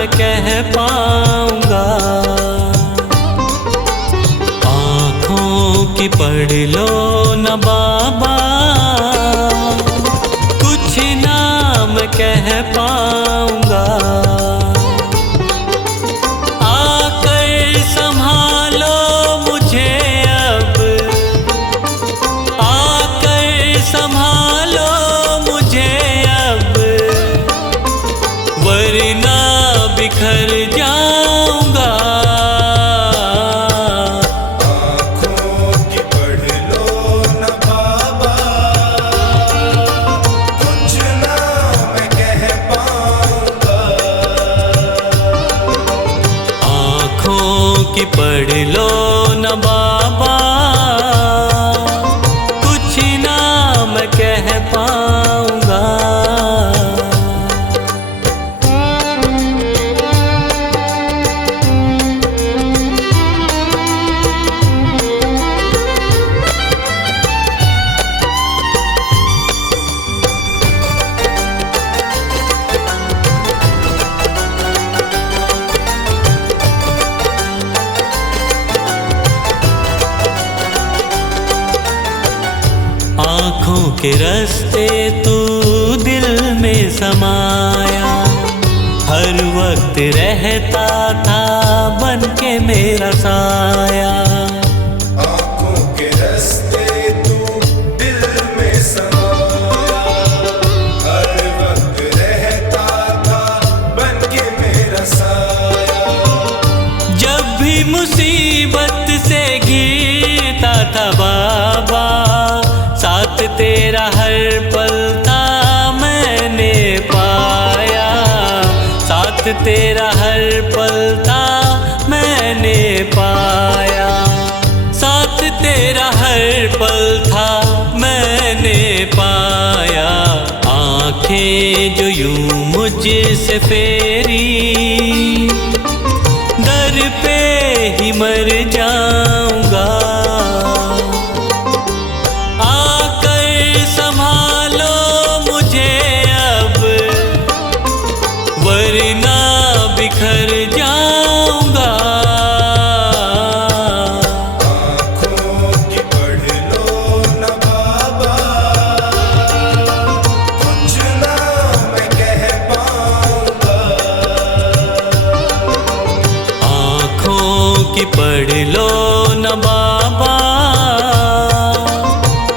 मैं कह पाऊंगा। आँखों की पढ़ लो न बाबा, कुछ ना मैं कह पाऊंगा। आकर संभालो मुझे अब, आकर संभालो मुझे अब, वरना बिखर जाऊंगा। आँखों की पढ़ लो न बाबा, कुछ ना मैं कह पाऊंगा। आँखों की पढ़ लो न बाबा, कुछ ना मैं कह पाऊंगा। आँखों के रास्ते तू दिल में समाया, हर वक्त रहता था बन के मेरा साया। आँखों के रास्ते तू दिल में समाया, हर वक्त रहता था बन के मेरा साया। जब भी मुसीबत से घिरता था बाबा, साथ तेरा हर पल था मैंने पाया। साथ तेरा हर पल था मैंने पाया। साथ तेरा हर पल था मैंने पाया। आंखें जो यूं मुझसे फेरी, दर पे ही मर जाऊंगा। आकर संभालो मुझे अब, वरना बिखर जाऊंगा। आँखों की पढ़ लो न बाबा, कुछ ना मैं कह पाऊंगा। आँखों की पढ़ लो न बाबा,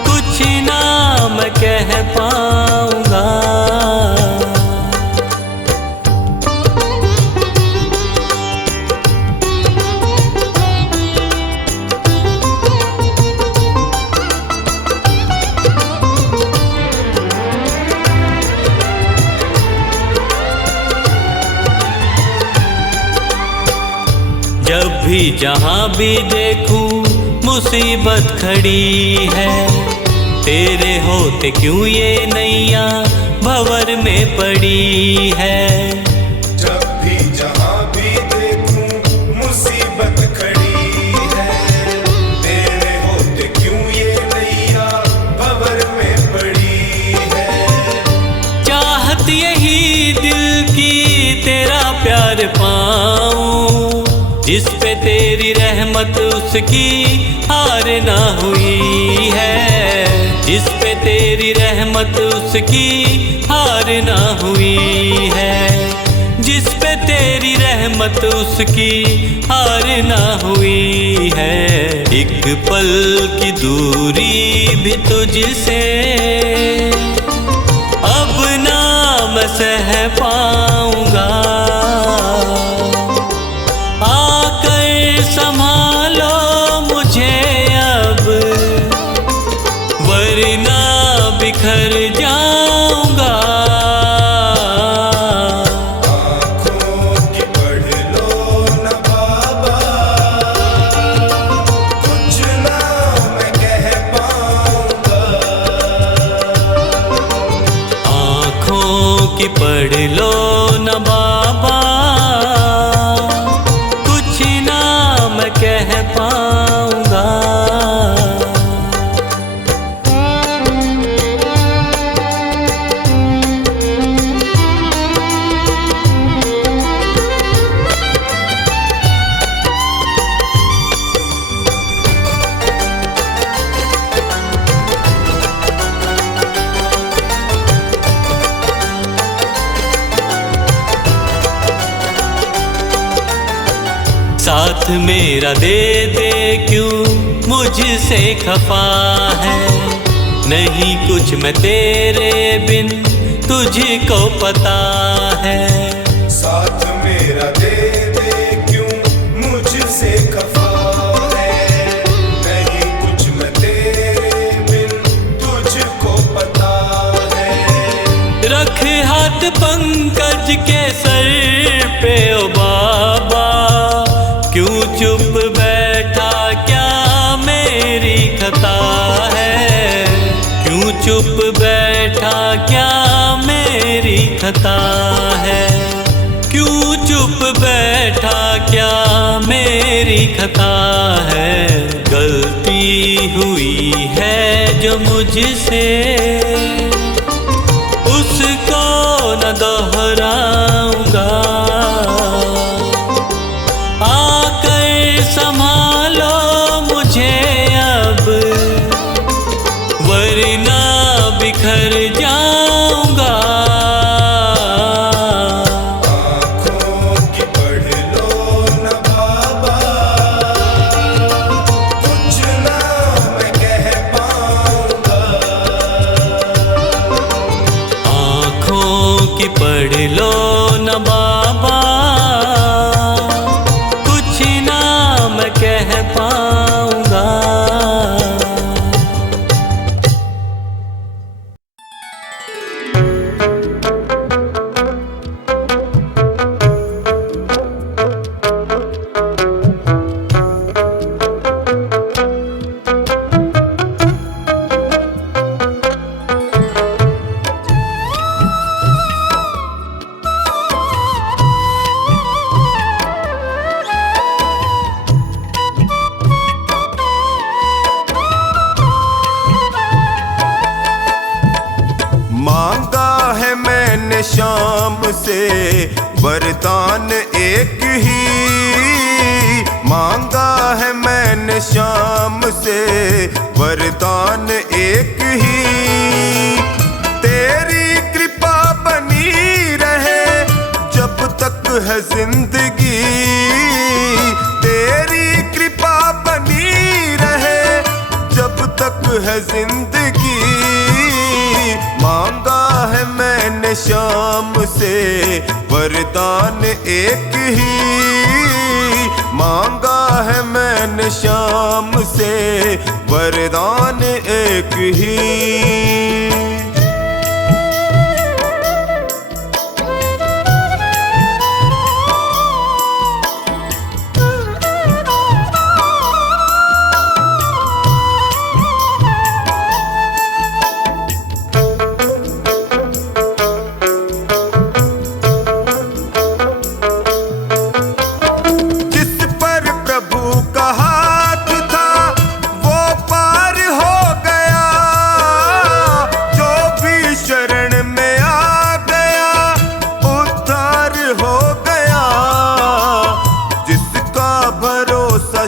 कुछ ना मैं कह पाऊंगा। जब भी जहाँ भी देखूं मुसीबत खड़ी है, तेरे होते क्यों ये नैया भंवर में पड़ी है। जब भी जहाँ भी देखूं मुसीबत खड़ी है, तेरे होते क्यों ये नैया भंवर में पड़ी है। चाहत यही दिल की तेरा प्यार पाऊं, जिस पे तेरी रहमत उसकी हार ना हुई है। जिस पे तेरी रहमत उसकी हार ना हुई है। जिस पे तेरी रहमत उसकी हार ना हुई है। एक पल की दूरी भी तुझसे अब ना मैं सह पाऊंगा। आकर संभालो मुझे अब, वरना बिखर जाऊंगा। आँखों की पढ़ लो न बाबा, कुछ ना मैं कह पाऊंगा। आँखों की पढ़ लो न बाबा, कुछ ना मैं कह पाऊंगा। साथ मेरा दे दे क्यों मुझसे खफा है। नहीं कुछ मैं तेरे बिन तुझको पता है। साथ मेरा दे दे क्यों मुझसे खफा है। नहीं कुछ मैं तेरे बिन तुझको पता है। रख हाथ पंकज के सर पे ओ बाबा, क्यों चुप बैठा क्या मेरी खता है। क्यों चुप बैठा क्या मेरी खता है। क्यों चुप बैठा क्या मेरी खता है। गलती हुई है जो मुझसे उसको न दोहराऊंगा। आकर संभालो मुझे अब, वरना बिखर जाऊंगा। आँखों की पढ़ लो न बाबा, कुछ ना मैं कह पाऊंगा। आँखों की पढ़ लो न बाबा, कुछ ना मैं कह पाऊंगा। मांगा है मैंने शाम से वरदान एक ही। मांगा है मैंने शाम से वरदान एक ही। तेरी कृपा बनी रहे जब तक है जिंदगी। तेरी कृपा बनी रहे जब तक है जिंदगी। मांगा है मैंने शाम से वरदान एक ही। मांगा है मैंने शाम से वरदान एक ही।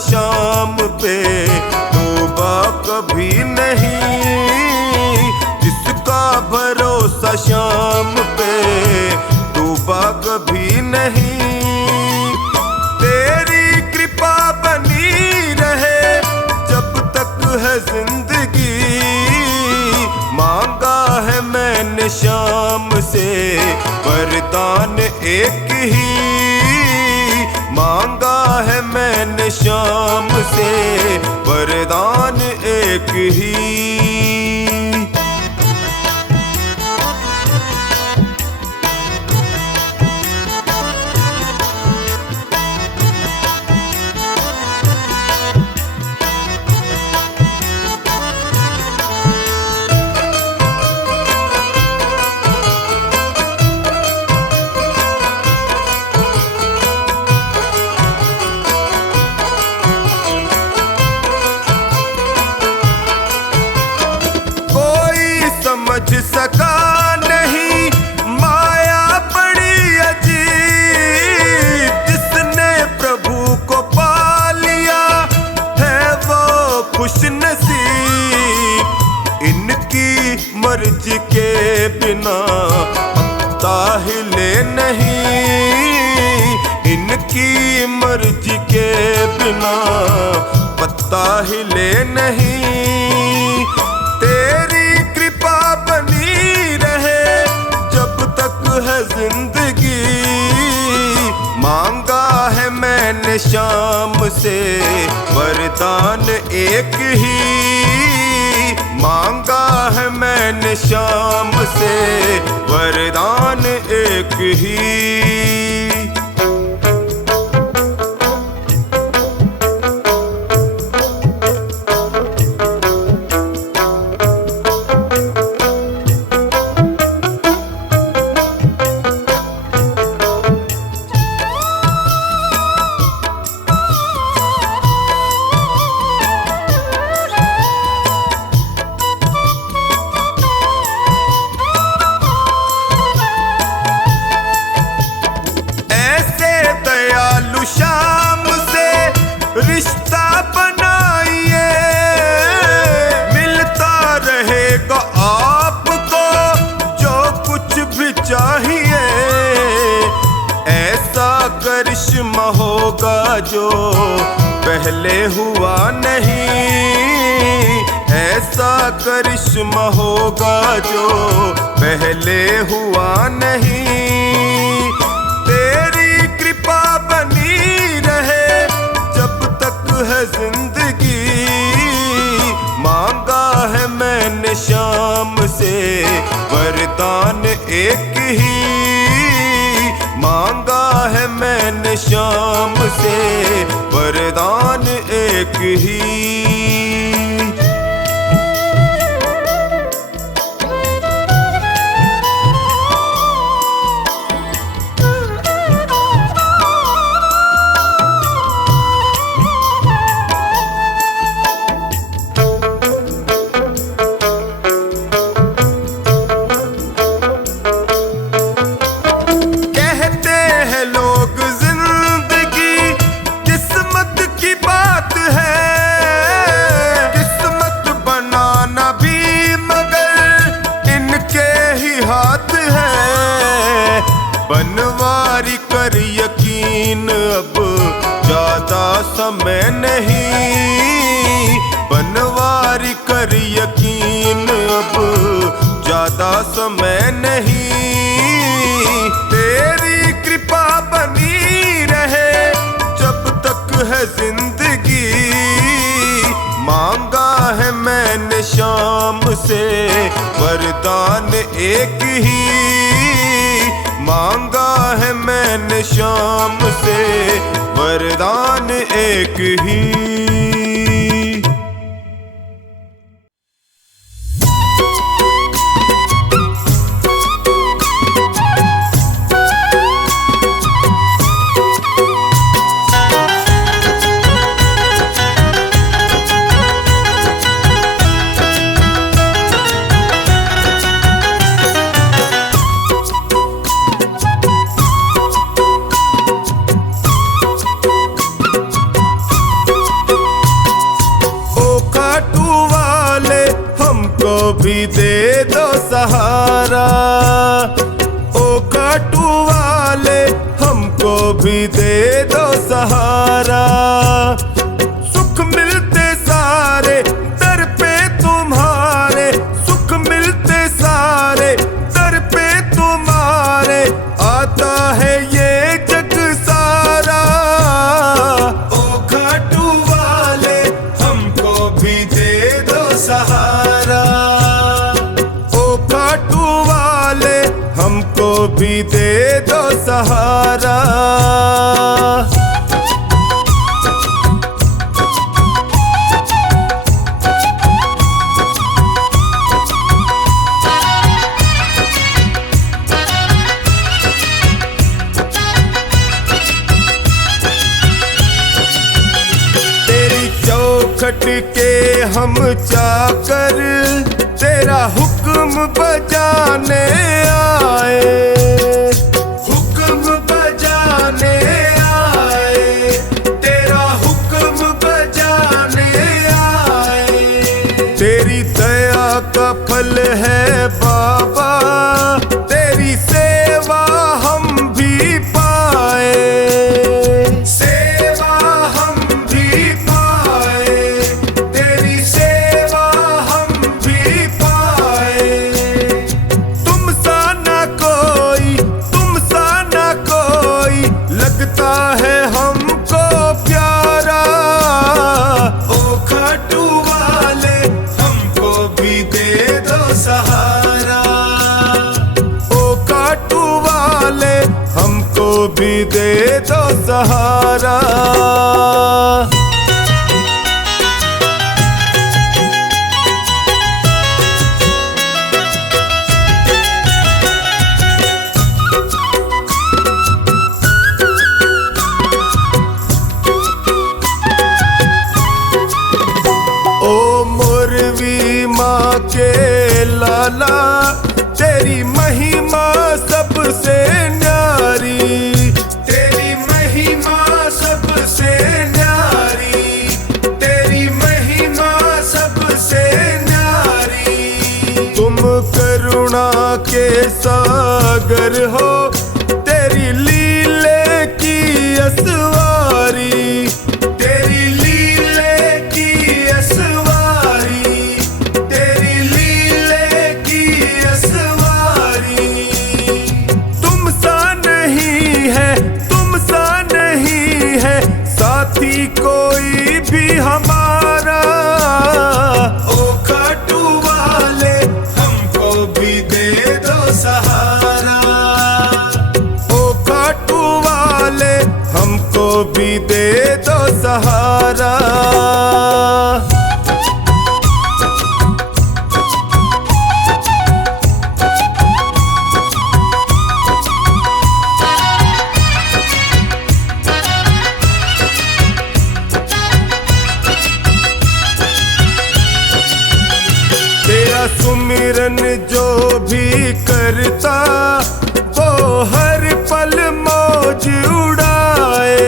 शाम पे तौबा कभी नहीं। जिसका भरोसा शाम पे तौबा कभी नहीं। तेरी कृपा बनी रहे जब तक है जिंदगी। मांगा है मैंने शाम से वरदान एक ही। मांगा है मैंने शाम से वरदान एक ही। ना पत्ता हिले नहीं। तेरी कृपा बनी रहे जब तक है जिंदगी। मांगा है मैंने शाम से वरदान एक ही। मांगा है मैंने शाम से वरदान एक ही। शाम से रिश्ता बनाइए, मिलता रहेगा आपको जो कुछ भी चाहिए। ऐसा करिश्मा होगा जो पहले हुआ नहीं। ऐसा करिश्मा होगा जो पहले हुआ नहीं। तेरी कृपा बनी रहे जब तक है जिंदगी। मांगा है मैंने शाम से वरदान एक ही। मांगा है मैंने शाम से वरदान एक ही। बनवारी कर यकीन अब ज्यादा समय नहीं। बनवारी कर यकीन अब ज्यादा समय नहीं। तेरी कृपा बनी रहे जब तक है जिंदगी। मांगा है मैंने शाम से वरदान एक ही। मांगा है मैंने शाम से वरदान एक ही। भी दे दो सहारा, ओ काटू वाले हमको भी दे दो सहारा। सुख मिलते सारे दर पे तुम्हारे, सुख मिलते सारे दर पे तुम्हारे। आता है ये जग सारा, ओ काटू वाले हमको भी दे दो सहारा। हमको भी दे दो सहारा। तेरी चौखट के हम चाकर, तेरा हुक्म बजाने आए, हुक्म बजाने आए, तेरा हुक्म बजाने आए। तेरी दया का फल है बाबा, तेरी सेवा हम भी पाए, सेवा हम भी लगता है हमको प्यारा। ओ खाटू वाले हमको भी दे दो सहारा। ओ खाटू वाले हमको भी दे दो सहारा। माँ के लाला तेरी महिमा सबसे न्यारी। तेरी महिमा सबसे न्यारी। तेरी महिमा सबसे न्यारी। तुम करुणा के सागर हो, तेरी लीले की असवारी। तेरी लीले की असवारी। साथी कोई भी हमारा। ओ खाटू वाले हमको भी दे दो सहारा। ओ खाटू वाले हमको भी दे दो सहारा। सुमिरन जो भी करता वो हर पल मौज उड़ाए।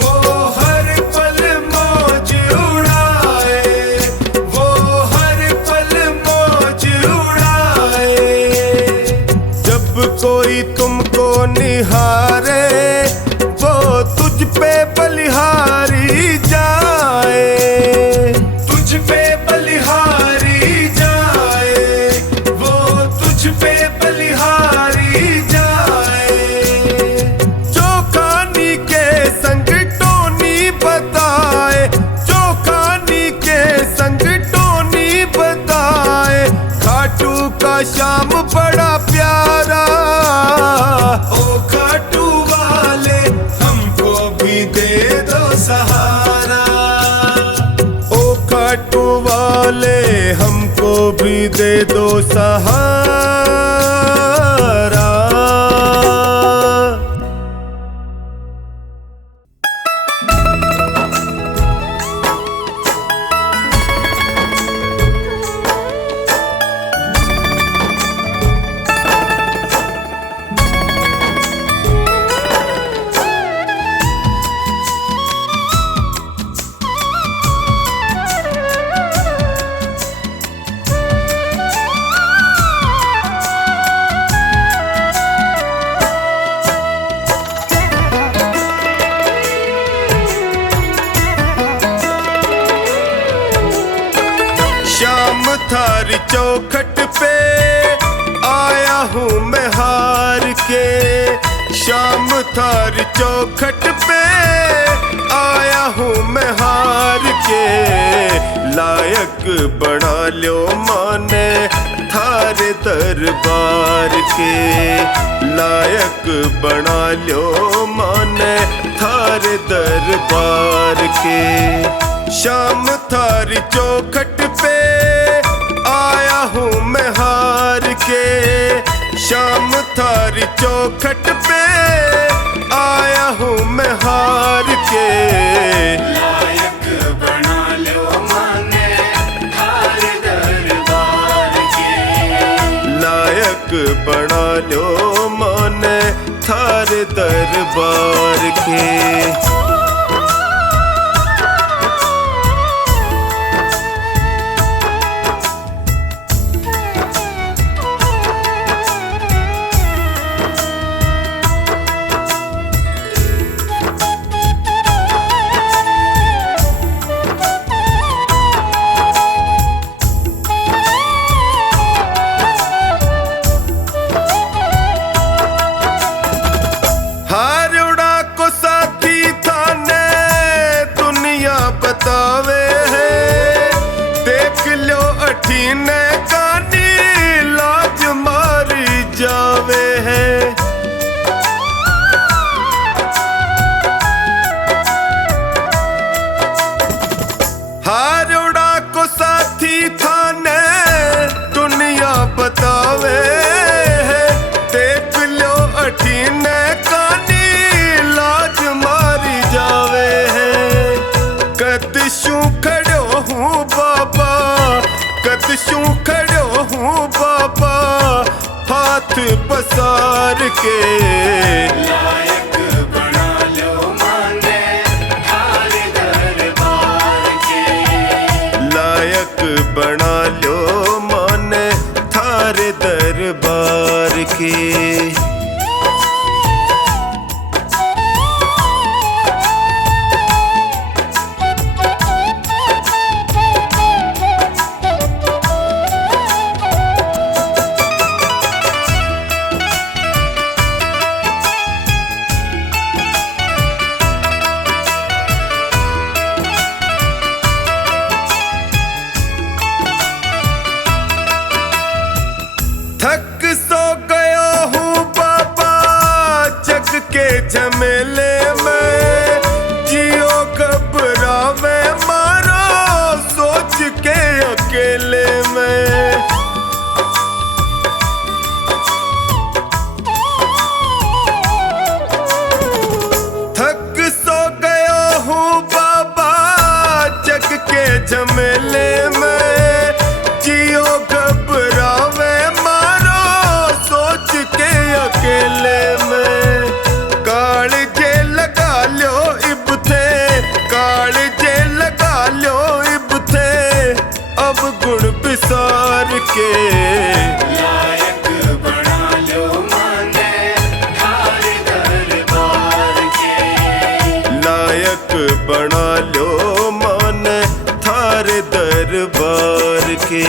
वो हर पल मौज उड़ाए। वो हर पल मौज उड़ाए। जब कोई तुमको निहारे वो तुझ पे बलिहारी जाए। तुझ पे बलिहारी पे बलिहारी जाए। चौखानी के संग टोनी बताए। चौखानी के संग टोनी बताए। खाटू का श्याम बड़ा प्यारा। ओ खाटू वाले हमको भी दे दो सहारा। ओ खाटू वाले हमको भी दे दो सहारा। थारी चौखट पे आया हूँ मैं हार के। शाम थारी चौखट पे आया हूँ मैं हार के। लायक बना लो माने थारे दरबार के। लायक बना लो माने थारे दरबार के। शाम थारी चौखट पे आया हूँ मैं हार के। शाम थारी चौखट पे आया हूँ मैं हार के। लायक बना लो माने थारे दरबार के। लायक बना लो माने थारे दरबार के। हार पसार के। लायक बना लो माने थारे दरबार के। लायक बना लो माने थारे दरबार के। थक सो गया हूँ बाबा जग के झमेले में। जियो घबरावे मारो सोच के अकेले में। थक सो गया हूँ बाबा जग के झमेले में। जियो घबरावे मारो सोच के अकेले में। कालजे लगा लो इब थे, कालजे लगा लो इब थे अब गुण बिसार के। लायक बना लो माने थारे दरबार के। लायक बना लो मान थारे दरबार के।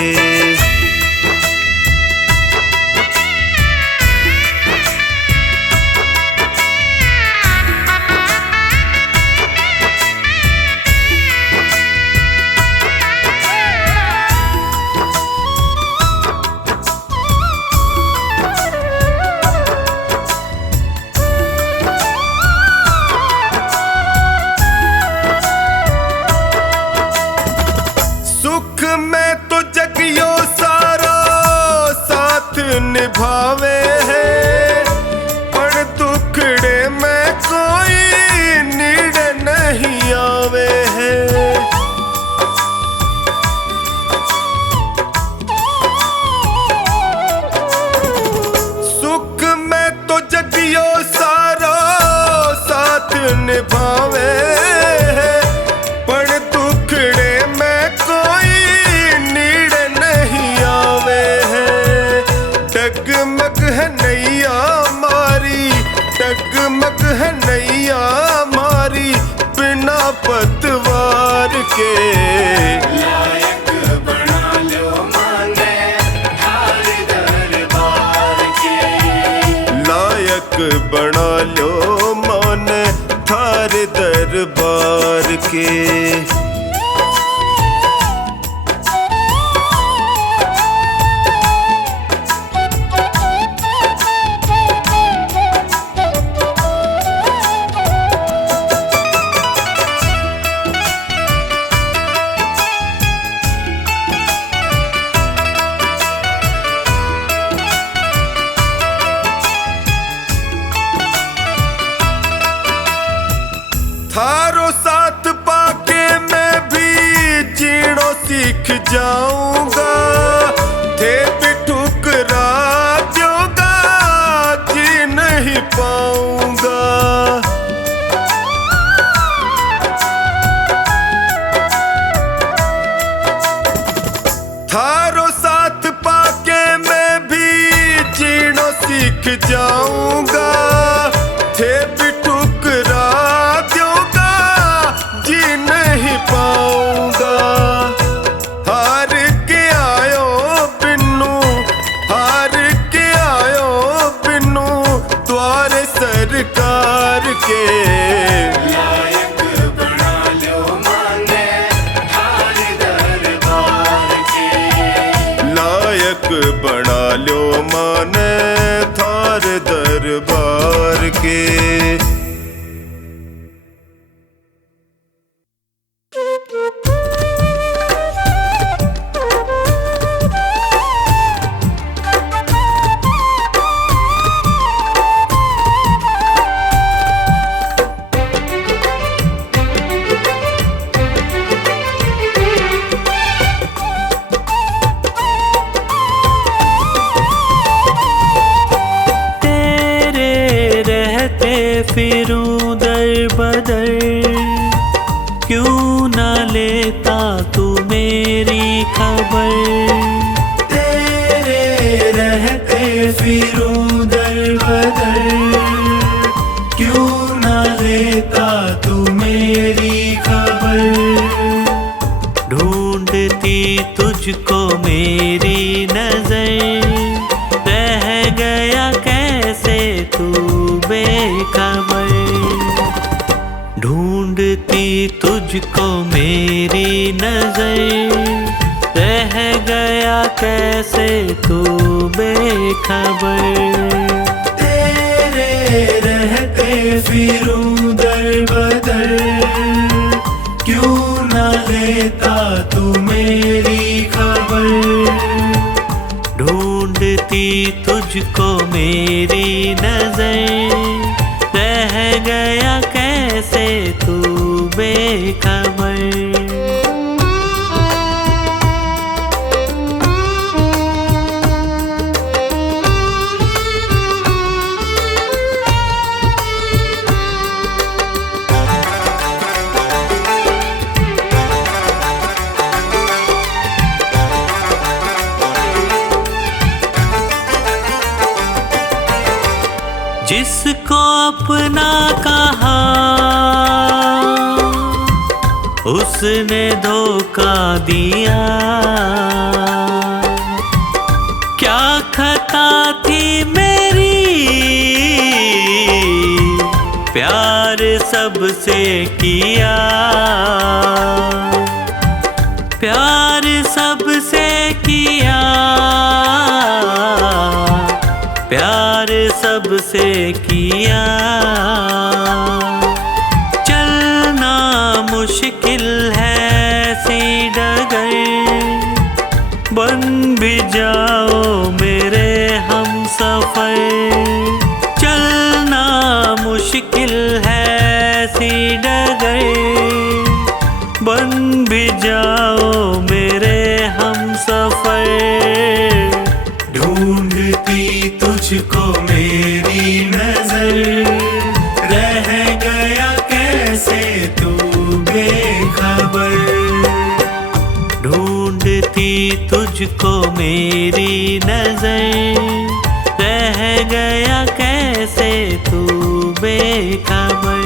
सुख में तो जगियो सारा साथ निभावे है। पर दुखड़े में कोई नीड़ नहीं आवे है। सुख में तो जगियो सारा साथ निभावे है। पर दुखड़े में कोई नीड़ नहीं आवे है। डगमग है नैया मारी, डगमग है नैया मारी बिना पतवार के। लायक बना लो माने थारे दरबार के। लायक बना लो मान थारे दरबार के। थारो साथ पाके मैं भी जीणो सीख जाऊंगा। थे भी ठुकरा जोगा जी नहीं पाऊंगा। थारो साथ पाके मैं भी जीणो सीख जाऊंगा। थे भी ठुकरा जोगा जी नहीं पाऊंगा। हार के आयो बिन्नू, हार के आयो बिन्नू द्वारे सरकार के। लायक बना लो माने थारे दरबार के। लायक बना लो मान थारे दरबार के। फिरूं दर बदर, क्यों ना लेता तू मेरी खबर। तेरे रहते फिरूं दर बदर, क्यों ना लेता तू मेरी खबर। ढूंढती तुझको मेरी नजर, रह गया कैसे तू बेखबर। ढूंढती तुझको मेरी नजर, रह गया कैसे तू बेखबर। तेरे रहते फिरूं दर बदर, क्यों ना लेता तू मेरी खबर। ढूंढती तुझको मेरी नजर, रह गया कैसे तू बेखबर। जिसको अपना कहा उसने धोखा दिया, क्या खता थी मेरी, प्यार सबसे किया। प्यार सबसे किया, प्यार सबसे किया। चलना मुश्किल है सी डगर, बन भी जाओ मेरे हम सफर। चलना मुश्किल है सी डगर, बन भी जाओ मेरे हम सफर। ढूंढती तुझको मेरी नजर, रह गया कैसे तू बेखबर। ढूंढती तुझको मेरी नजर, रह गया कैसे तू बेखबर।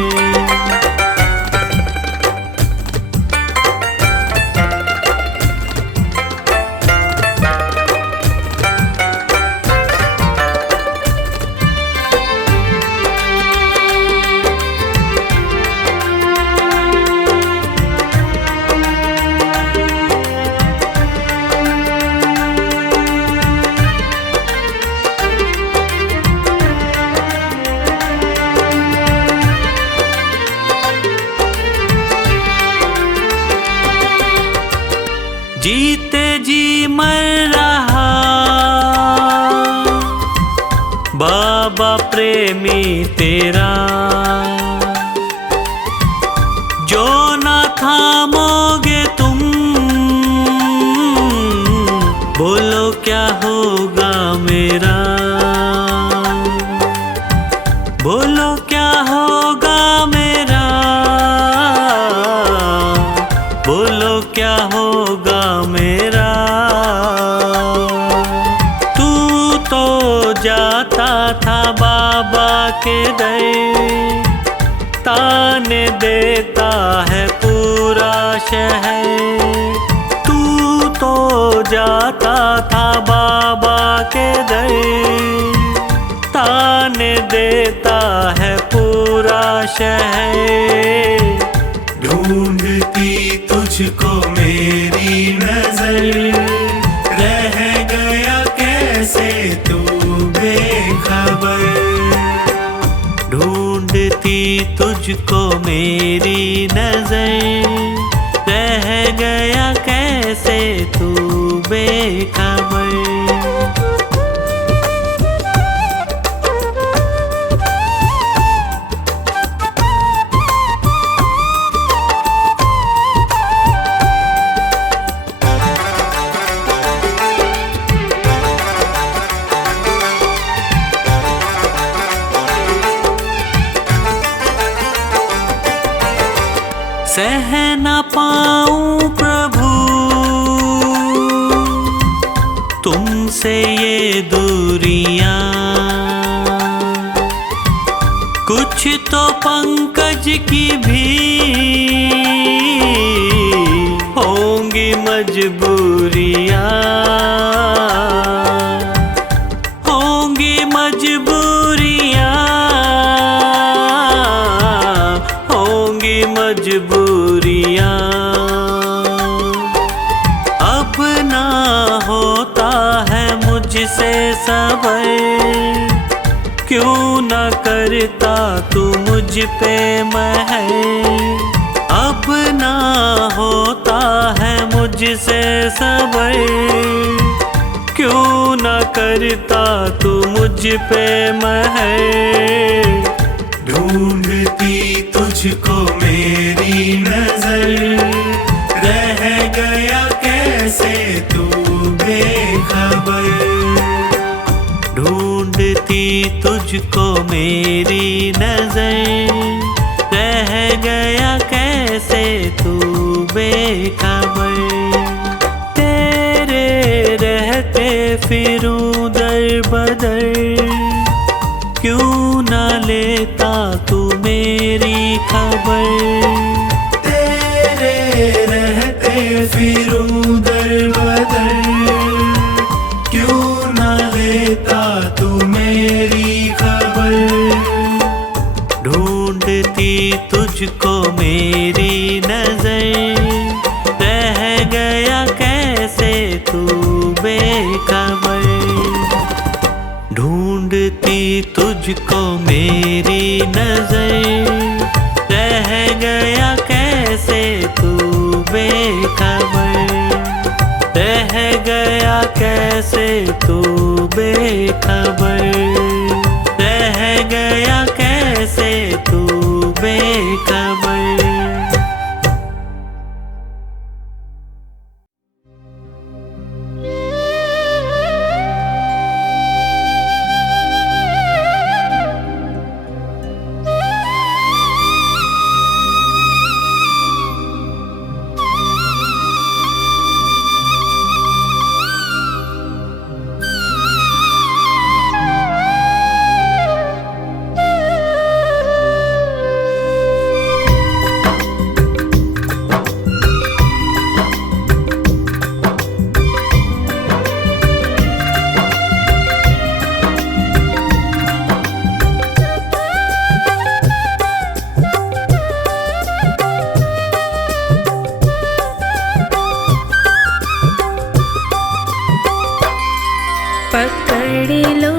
जीते जी मर रहा बाबा प्रेमी तेरा, जो ना थामोगे तुम, बोलो क्या होगा मेरा। बोलो क्या होगा मेरा, बोलो क्या होगा मेरा। तू तो जाता था बाबा के दर, ताने देता है पूरा शहर। तू तो जाता था बाबा के दर, ताने देता है पूरा शहर। ढूंढती तुझको मेरी नजर, रह गया कैसे तू बेखबर। ढूंढती तुझको मेरी नजर, रह गया कैसे तू बेखबर। सह न पाऊं प्रभु तुमसे ये दूरियां, कुछ तो पंकज की भी होंगी मजबूरियां, होंगी मजबूरियां, होंगी मजबूरियां। अब ना होता है मुझसे सबर, क्यों न करता तू मुझ पे महर। अब ना होता है मुझसे सबर, क्यों न करता तू मुझ पे महर। ढूंढती तुझको मेरी नजर, रह गया कैसे तू बेखबर। ढूंढती तुझको मेरी नजर, रह गया कैसे तू बेखबर। तेरे रहते फिरूं दर बदर, क्यों न लेता तू मेरी खबर। तेरे रहते फिरूं दर बदर, क्यों न लेता तू मेरी खबर। ढूंढती तुझको मेरी नजर, रह गया कैसे तू बेखबर। ढूंढती तुझको मेरी नजर, रह गया कैसे तू बेखबर। रह गया कैसे तू बेखबर, रह गया कैसे तू बेखबर। पकड़ लो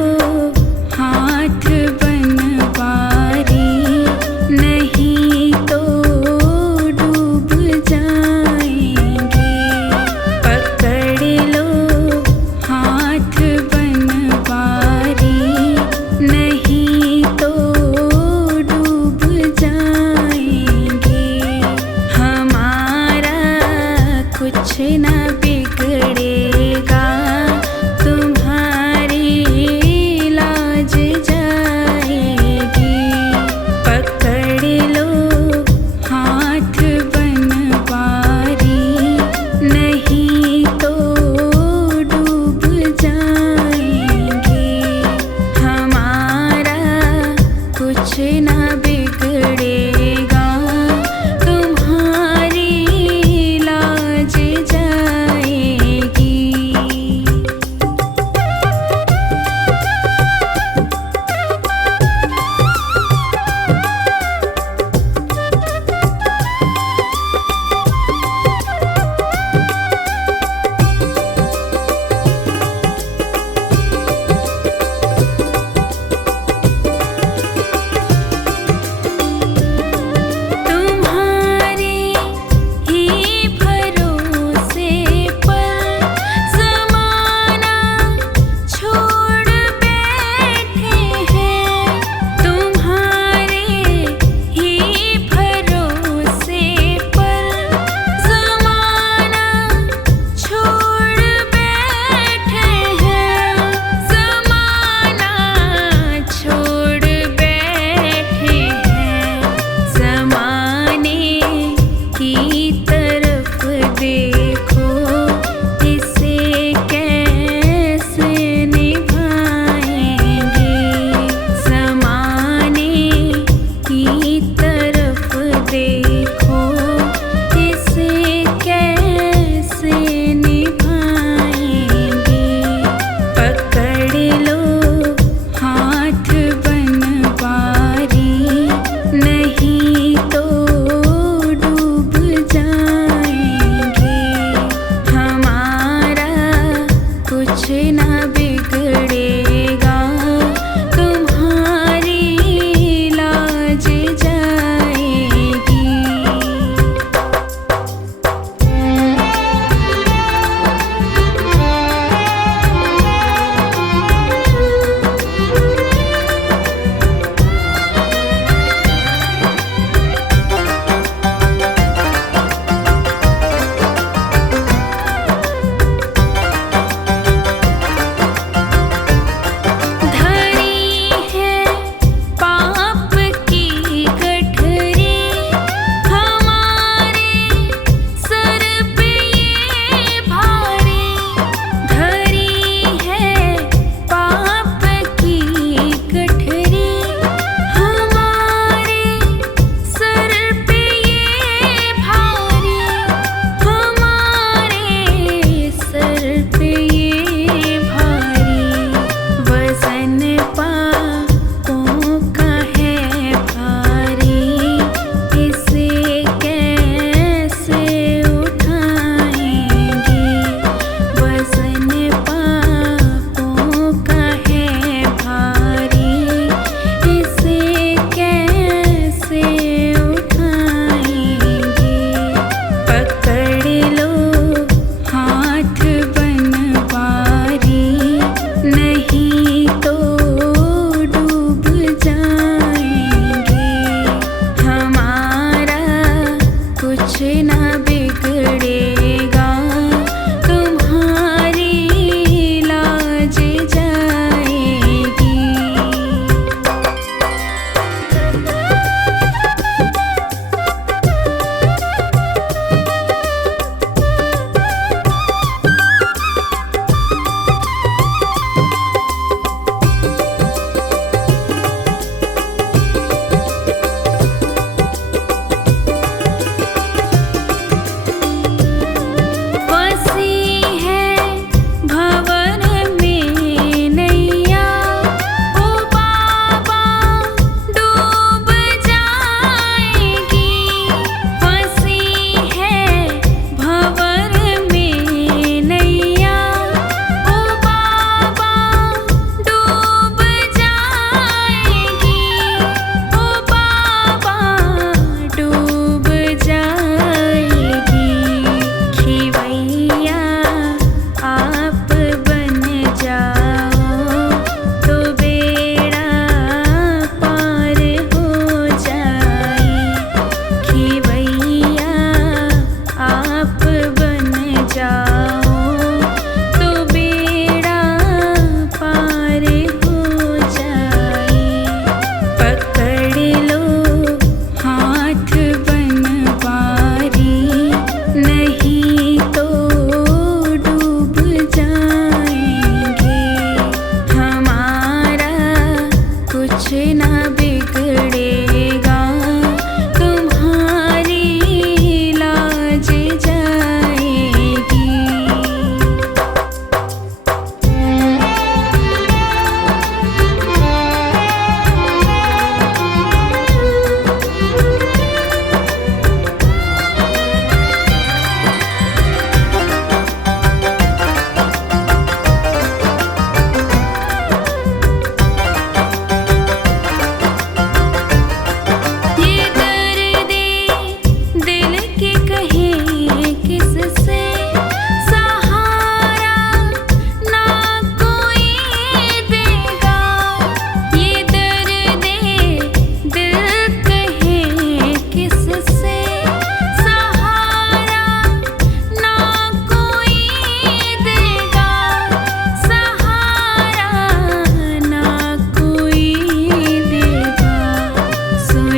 हाथ बनवारी, नहीं तो डूब जाएंगे। पकड़ लो हाथ बनवारी, नहीं तो डूब जाएंगे। हमारा कुछ ना बिगड़ेगा,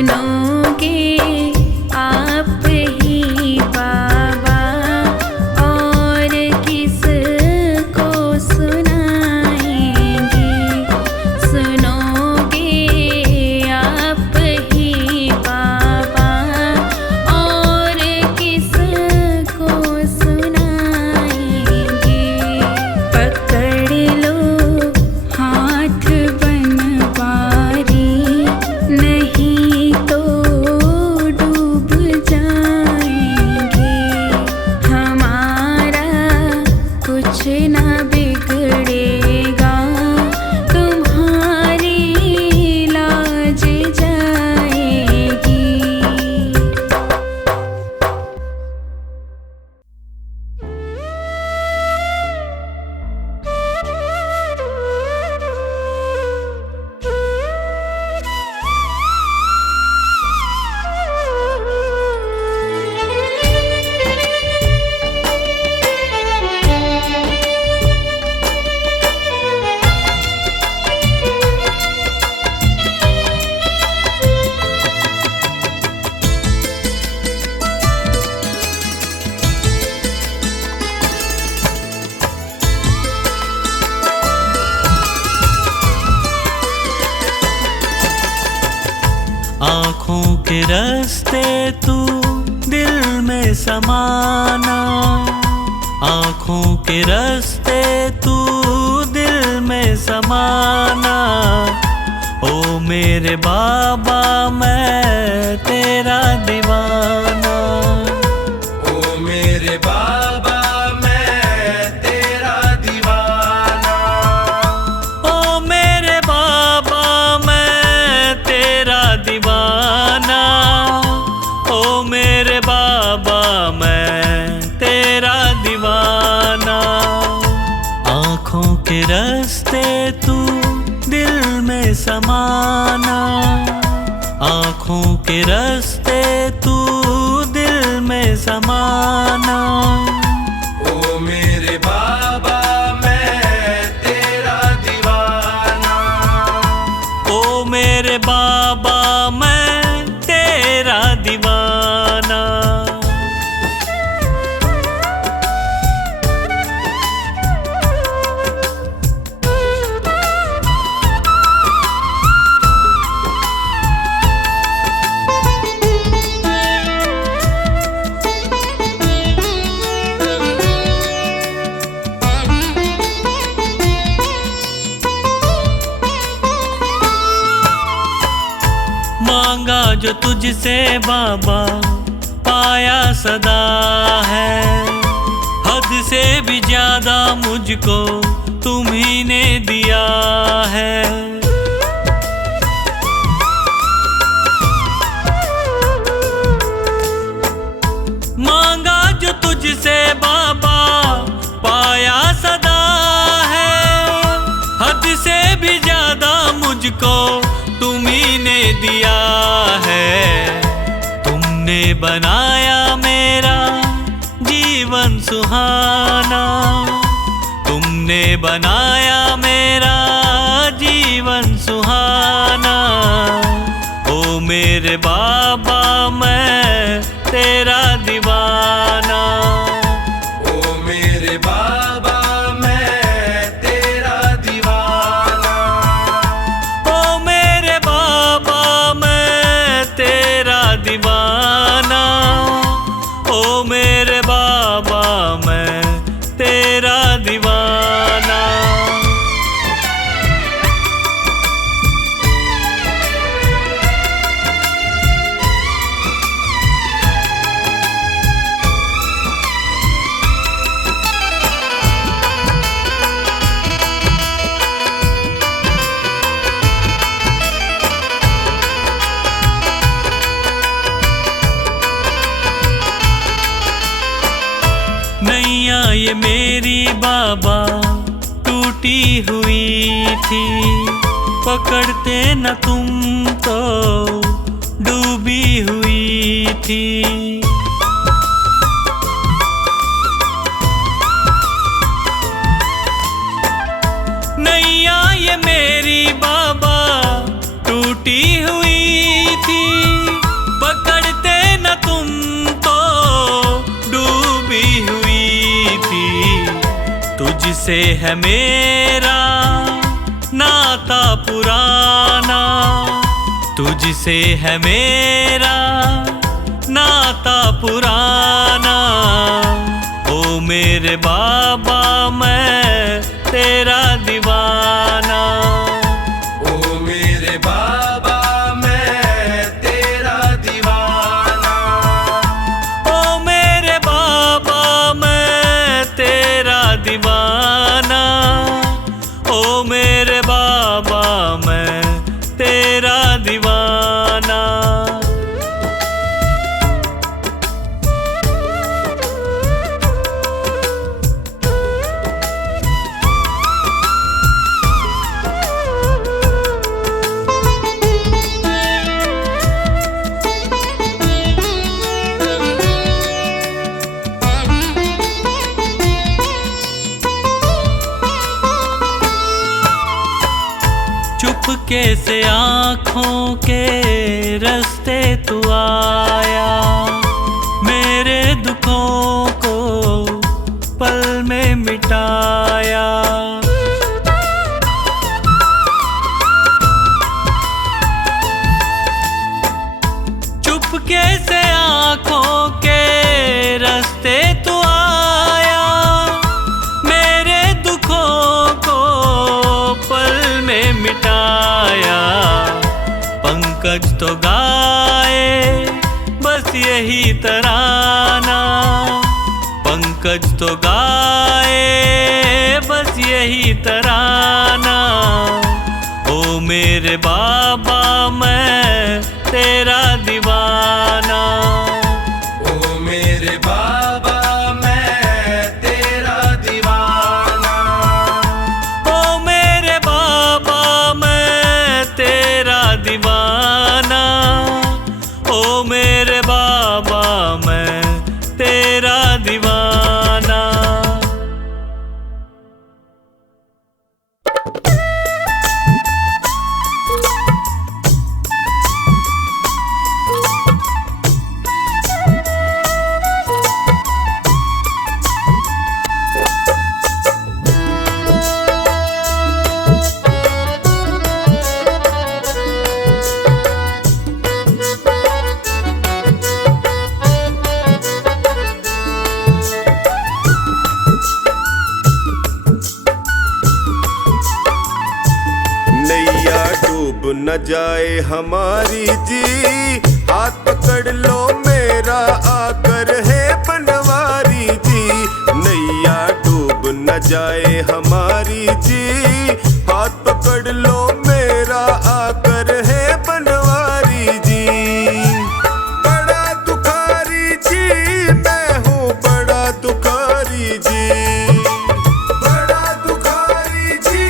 सुनोगे आप ही बाबा, और किसको सुनाएंगे। सुनोगे आप ही बाबा, और किसको सुनाएंगे। पकड़ लो हाथ बनवारी, नहीं तो डूब जाएंगे। हमारा कुछ ना बिगड़ेगा, तुम्हारी लाज जाएगी। आँखों के रास्ते तू दिल में समाना, आँखों के रास्ते तू दिल में समाना। ओ मेरे बाबा मैं तेरा दीवाना, ओ मेरे बाबा मैं तेरा दीवाना। ओ मेरे बाबा मैं तेरा दीवाना, ओ मेरे बाबा मैं तेरा दीवाना। आँखों के रास्ते तू दिल में समाना, आँखों के रास्ते तू दिल में समाना। ओ मेरे बाबा मैं तेरा दीवाना। ओ मेरे बाबा मैं तेरा दीवाना। मांगा जो तुझसे बाबा पाया सदा है, हद से भी ज्यादा मुझको तुम्ही ने दिया है। मांगा जो तुझसे बाबा पाया सदा है, हद से भी ज्यादा मुझको तुम्ही ने दिया है। तुमने बनाया मेरा जीवन सुहाना, तुमने बनाया मेरा जीवन सुहाना। ओ मेरे बाबा मैं तेरा दीवाना, ओ मेरे बाबा मैं तेरा दीवाना। ओ मेरे बाबा मैं तेरा दीवाना, ओ मेरे बाबा मैं तेरा दीवाना। नैया ये मेरी बाबा टूटी हुई थी, पकड़ते न तुम तो डूबी हुई थी। नैया ये मेरी बाबा टूटी हुई थी, तुझसे है मेरा नाता पुराना, तुझसे है मेरा नाता पुराना। ओ मेरे बाबा मैं तेरा दीवाना, ओ मेरे बाबा मैं तेरा दीवाना, ओ मेरे बाबा मैं तेरा दीवाना, ओ मेरे बाबा मैं तेरा दीवाना। चुपके से आँखों के रास्ते तू आया, मेरे दुखों को पल में मिटाया। चुपके से आँखों के रास्ते तू आया, मेरे दुखों को पल में मिटाया। पंकज तो गाए बस यही तराना, पंकज तो गाए बस यही तराना। ओ मेरे बाबा मैं तेरा दीवाना, ओ मेरे बाबा मैं तेरा दीवाना, ओ मेरे बाबा मैं तेरा दीवाना, ओ मेरे बाबा मैं तेरा दीवाना। नैया डूब न जाए हमारी जी, हाथ पकड़ लो मेरा आकर है बनवारी जी। नैया डूब न जाए हमारी जी, हाथ पकड़ लो मेरा आकर है बनवारी जी। बड़ा दुखारी जी मैं हूँ, बड़ा दुखारी जी, बड़ा दुखारी जी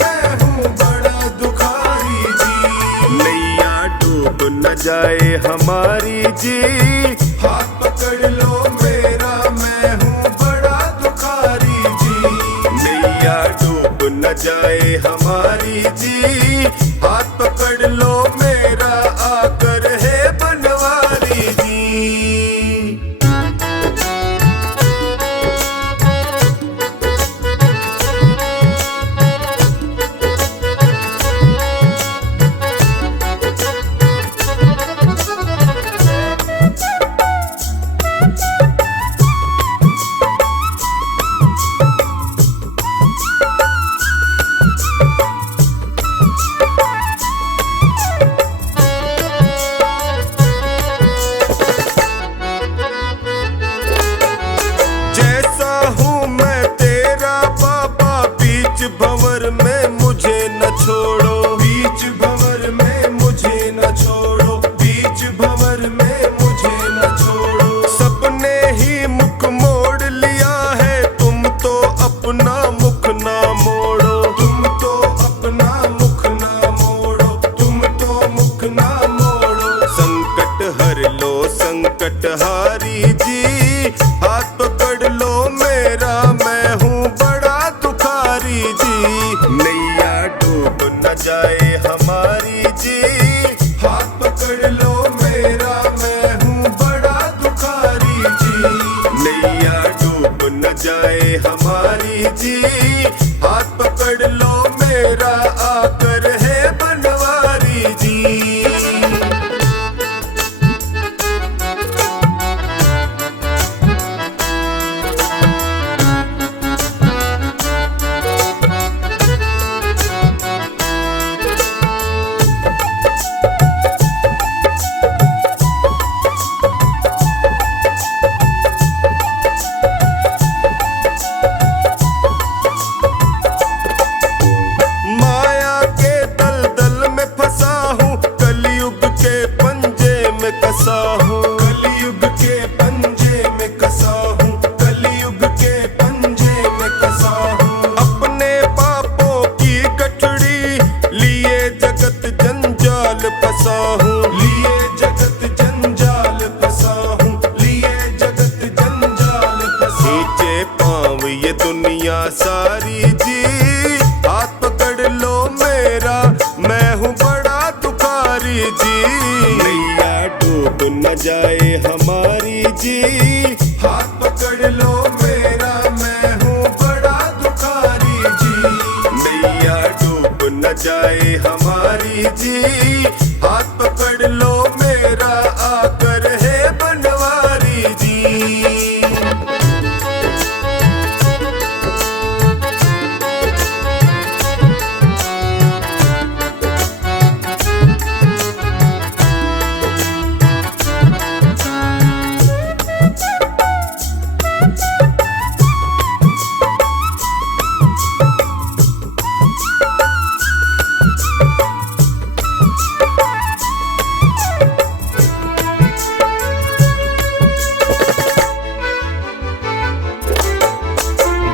मैं हूँ, बड़ा दुखारी जी। नैया डूब न जाए हमारी जी, हाथ पकड़ लो मेरा मैं हूँ बड़ा दुखारी जी। नैया डूब न जाए हमारी जी, हाथ पकड़ लो मेरा आकर है बनवारी जी। भंवर में मुझे न छोड़ो, बीच भंवर में मुझे न छोड़ो, बीच भंवर में मुझे न छोड़ो। सबने ही मुख मोड़ लिया है, तुम तो अपना मुख ना मोड़ो, तुम तो अपना मुख ना मोड़ो, तुम तो मुख ना मोड़ो। संकट हर लो संकट हारी जी, हाथ पकड़ लो मेरा मैं हूँ बड़ा दुखारी जी। नैया डूब न जाए हमारी जी, हाथ पकड़ लो मेरा मैं हूँ बड़ा दुखारी जी। नैया डूब न जाए हमारी जी, फंसा हूँ, कलयुग के पंजे में कसा हूँ, कलयुग के पंजे में कसा हूँ। अपने पापों की गठड़ी लिए जगत जंजाल फंसा हूँ, लिए जगत जंजाल फंसा हूँ, लिए जगत जंजाल फंसा। नीचे पाँव ये दुनिया सारी जी, हाथ पकड़ लो मेरा, मैं हूँ बड़ा दुखारी जी। नैया डूब न जाए हमारी जी, हाथ पकड़ लो मेरा, मैं हूँ बड़ा दुखारी जी। नैया डूब न जाए हमारी जी, हाथ पकड़ लो मेरा, आकर है बनवारी जी।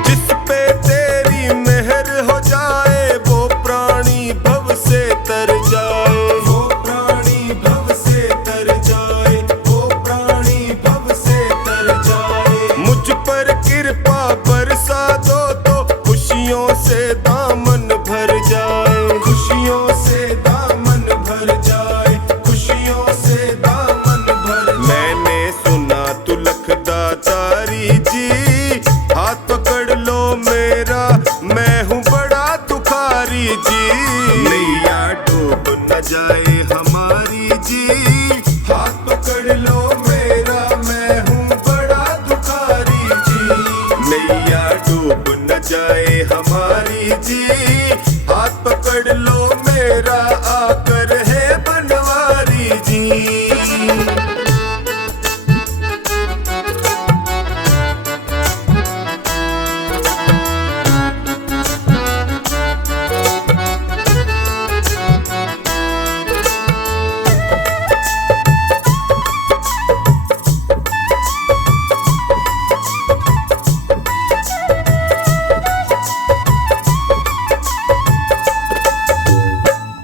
जिस पे तेरी मेहर हो जाए, वो प्राणी भव से तर जाए, वो प्राणी भव से तर जाए, वो प्राणी भव से तर जाए। मुझ पर कृपा बरसा दो तो खुशियों से दामन भर जाए, खुशियों से दामन भर जाए, खुशियों से दामन भर। मैंने सुना तू लखदातारी जी, हाथ पकड़ लो मेरा, मैं हूँ बड़ा दुखारी जी। नैया डूब न जाए हमारी जी, हाथ पकड़ लो मेरा, मैं हूँ बड़ा दुखारी जी। नैया डूब न जाए हमारी जी, हाथ पकड़ लो मेरा, आकर है बनवारी जी।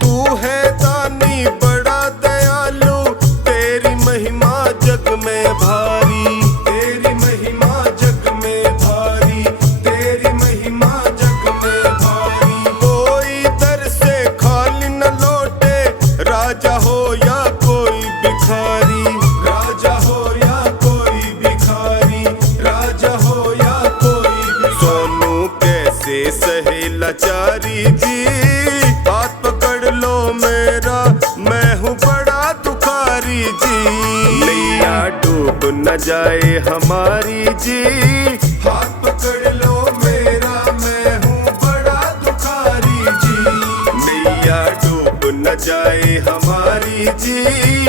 तू है दानी बड़ा दयालु, तेरी महिमा जग में भारी, तेरी महिमा जग में भारी, तेरी महिमा जग में भारी। कोई दर से खाली न लौटे, राजा हो या कोई भिखारी, राजा हो या कोई भिखारी, राजा हो या कोई भिखारी। सोनू कैसे सहे लाचारी जी, हाथ पकड़ लो मेरा, मैं हूँ बड़ा दुखारी जी। नैया डूब न जाए हमारी जी, हाथ पकड़ लो मेरा, मैं हूँ बड़ा दुखारी जी। नैया डूब न जाए हमारी जी,